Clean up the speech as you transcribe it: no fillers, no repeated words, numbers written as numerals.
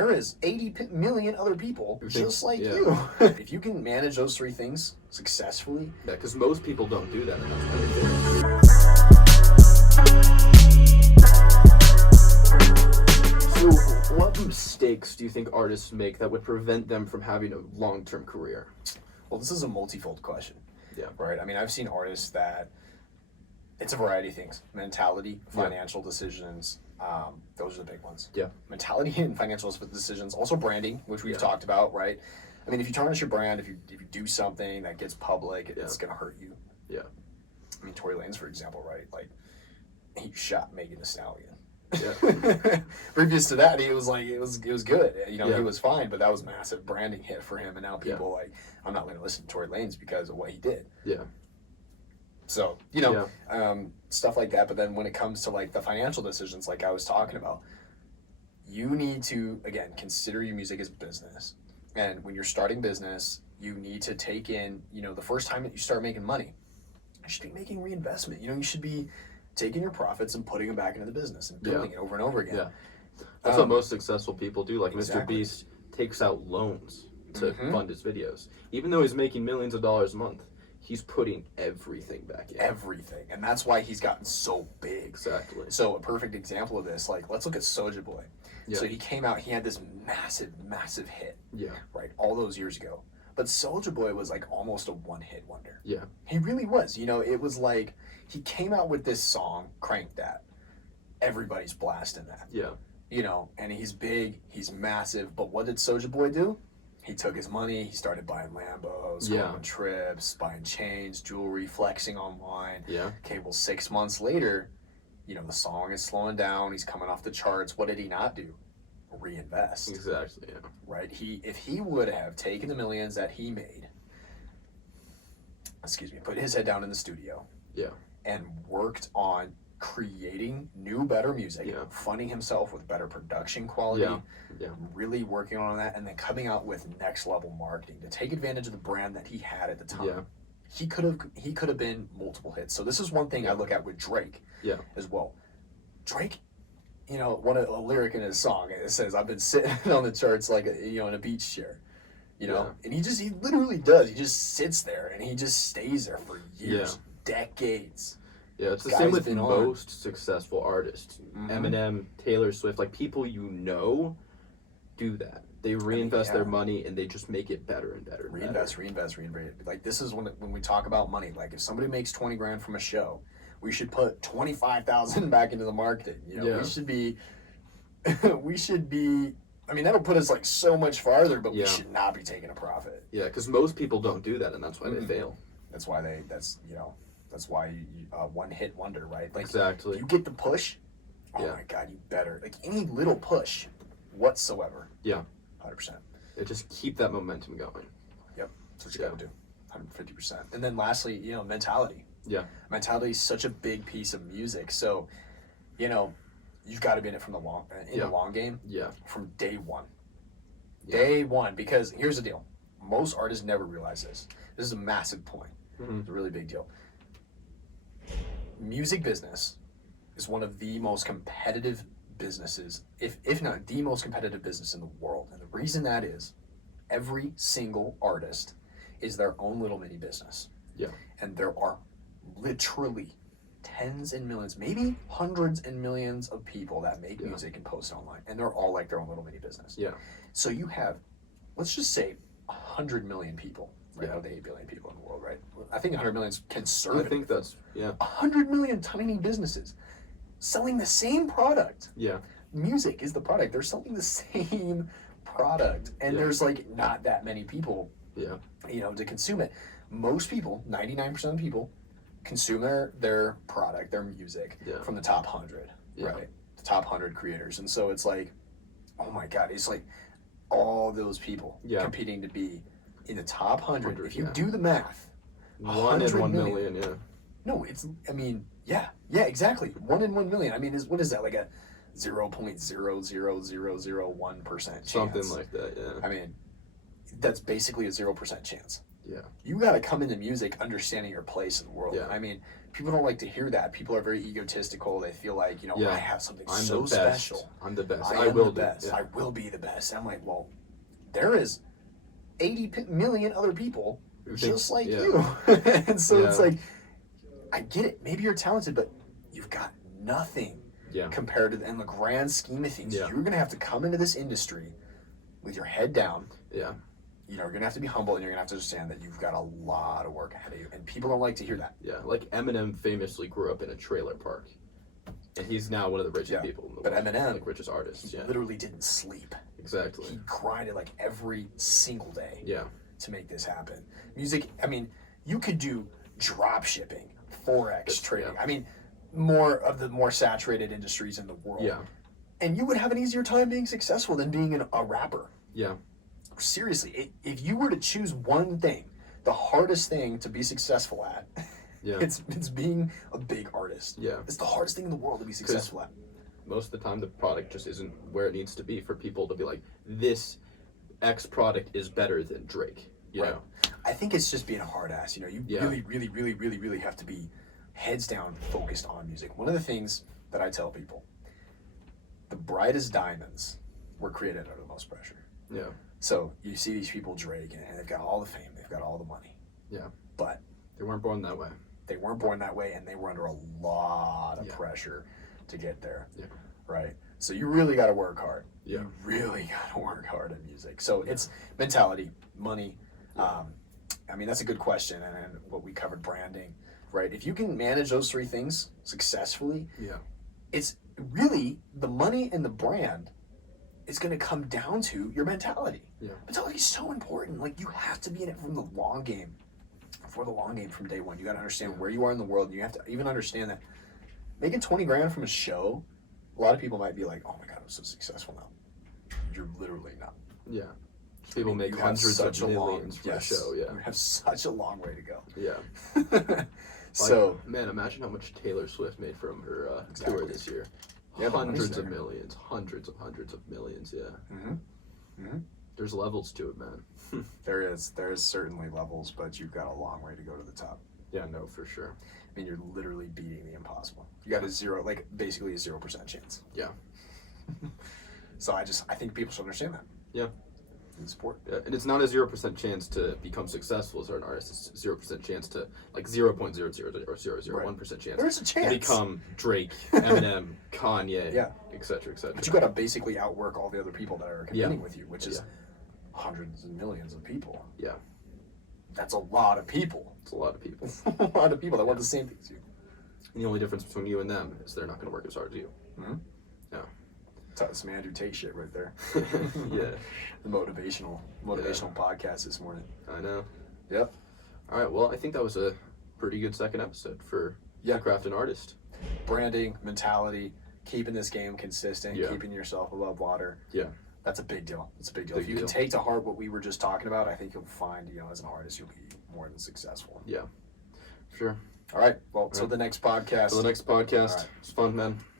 there is 80 million other people just like you. If you can manage those three things successfully. Yeah, because most people don't do that enough. So what mistakes do you think artists make that would prevent them from having a long-term career? Well, this is a multifold question. Yeah. Right? I mean, I've seen artists that it's a variety of things. Mentality, financial decisions, those are the big ones. Yeah. Mentality and financial decisions. Also branding, which we've talked about, right? I mean, if you tarnish your brand, if you do something that gets public, it's going to hurt you. Yeah. I mean, Tory Lanez, for example, right? Like, he shot Megan Thee Stallion. Yeah. Previous to that, he was like, it was good. You know, he was fine, but that was a massive branding hit for him. And now people I'm not going to listen to Tory Lanez because of what he did. Yeah. So, you know, stuff like that. But then when it comes to like the financial decisions, like I was talking about, you need to, again, consider your music as business. And when you're starting business, you need to take in, you know, the first time that you start making money, you should be making reinvestment. You know, you should be taking your profits and putting them back into the business and building it over and over again. Yeah. That's what most successful people do. Like Mr. Beast takes out loans to fund his videos. Even though he's making millions of dollars a month, he's putting everything back in. Everything. And that's why he's gotten so big. Exactly. So a perfect example of this, like, let's look at Soulja Boy. Yeah. So he came out, he had this massive hit. Yeah. Right? All those years ago. But Soulja Boy was like almost a one-hit wonder. Yeah. He really was. You know, it was like he came out with this song, Crank That. Everybody's blasting that. Yeah. You know, and he's big, he's massive, but what did Soulja Boy do? He took his money, he started buying Lambos, going on trips, buying chains, jewelry, flexing online. Yeah. Okay, well, 6 months later, you know, the song is slowing down, he's coming off the charts. What did he not do? Reinvest. Exactly, yeah. Right? If he would have taken the millions that he made, put his head down in the studio. Yeah. And worked on creating new, better music, funding himself with better production quality, really working on that, and then coming out with next level marketing to take advantage of the brand that he had at the time. Yeah. He could have been multiple hits. So this is one thing I look at with Drake as well. Drake, you know, a lyric in his song, it says, "I've been sitting on the charts like in a beach chair." You know? And he literally does. He just sits there and he just stays there for years, decades. Yeah, it's the same with most successful artists. Eminem, Taylor Swift, like people do that. They reinvest their money and they just make it better and better. Reinvest. Like this is when we talk about money. Like if somebody makes 20 grand from a show, we should put 25,000 back into the marketing. You know, we should be. I mean, that'll put us like so much farther, but we should not be taking a profit. Yeah, because most people don't do that, and that's why they fail. That's why That's why one hit wonder, right? Like, exactly. You get the push. Oh my God, you better like any little push, whatsoever. Yeah, 100%. Just keep that momentum going. Yep, that's what you got to do. 150%. And then lastly, you know, mentality. Yeah, mentality is such a big piece of music. So, you know, you've got to be in it from the long game. Yeah, from day one. Day one, because here's the deal: most artists never realize this. This is a massive point. It's a really big deal. Music business is one of the most competitive businesses, if not the most competitive business in the world. And the reason that is, every single artist is their own little mini business. Yeah. And there are literally tens and millions, maybe hundreds and millions of people that make music and post online. And they're all like their own little mini business. Yeah. So you have, let's just say, 100 million people. Right now, 8 billion people in the world, right? I think 100 million is conservative. I think that's, 100 million tiny businesses selling the same product. Yeah. Music is the product. They're selling the same product. And there's like not that many people, you know, to consume it. Most people, 99% of people, consume their product, their music from the top 100, right? The top 100 creators. And so it's like, oh my God, it's like all those people competing to be in the top 100. If you do the math, 1 in 1 million, No, exactly. 1 in 1 million. I mean, what is that, like a 0.00001% chance? Something like that, yeah. I mean, that's basically a 0% chance. Yeah. You got to come into music understanding your place in the world. Yeah. I mean, people don't like to hear that. People are very egotistical. They feel like, I have something I'm so the best. special. I'm the best. I will be the best. I will be the best. I'm like, well, there is 80 million other people just like you. And so it's like, I get it. Maybe you're talented, but you've got nothing compared to in the grand scheme of things. You're going to have to come into this industry with your head down. Yeah. You're going to have to be humble, and you're going to have to understand that you've got a lot of work ahead of you. And people don't like to hear that. Yeah, like Eminem famously grew up in a trailer park. And he's now one of the richest people in the world. But Eminem, like richest artists, literally didn't sleep. Exactly. He grinded like every single day to make this happen. Music, I mean, you could do drop shipping, Forex trading. I mean, more of the more saturated industries in the world. Yeah. And you would have an easier time being successful than being a rapper. Yeah. Seriously, if you were to choose one thing, the hardest thing to be successful at, it's being a big artist. Yeah. It's the hardest thing in the world to be successful at. Most of the time, the product just isn't where it needs to be for people to be like, this X product is better than Drake. You know? I think it's just being a hard ass. You really have to be heads down, focused on music. One of the things that I tell people, the brightest diamonds were created under the most pressure. Yeah. So you see these people, Drake, and they've got all the fame, they've got all the money. Yeah. But they weren't born that way. They weren't born that way, and they were under a lot of pressure to get there. Yeah. Right? So you really got to work hard. Yeah. You really got to work hard in music. So it's mentality, money. I mean, that's a good question, and what we covered, branding, right? If you can manage those three things successfully, it's really the money and the brand is going to come down to your mentality. Yeah. Mentality is so important. Like, you have to be in it from the long game. For the long game from day one. You got to understand where you are in the world, and you have to even understand that making 20 grand from a show, a lot of people might be like, oh my God, I'm so successful now. You're literally not. Yeah. People make hundreds of millions from a show. Yeah. You have such a long way to go. Yeah. So, man, imagine how much Taylor Swift made from her tour this year. Hundreds of millions, hundreds of millions. Yeah. There's levels to it, man. There is certainly levels, but you've got a long way to go to the top. Yeah, no, for sure. I mean, you're literally beating the impossible. You got basically a 0% chance. Yeah. So I think people should understand that. Yeah. And support. Yeah, and it's not a 0% chance to become successful as an artist. It's 0% chance to, like 0.00001% chance. There's a chance to become Drake, Eminem, Kanye, etc., etc. But you got to basically outwork all the other people that are competing with you, which is hundreds and millions of people. Yeah. That's a lot of people. It's a lot of people. A lot of people that want the same thing as you. And the only difference between you and them is they're not going to work as hard as you. Mm-hmm. Yeah. That's some Andrew Tate shit right there. Yeah. The motivational podcast this morning. I know. Yep. All right. Well, I think that was a pretty good second episode for Craft and Artist. Branding, mentality, keeping this game consistent, keeping yourself above water. Yeah. That's a big deal. It's a big deal. If you can take to heart what we were just talking about, I think you'll find, as an artist, you'll be more than successful. Yeah. Sure. All right. Well, till the next podcast. Till the next podcast. Right. It's fun, man.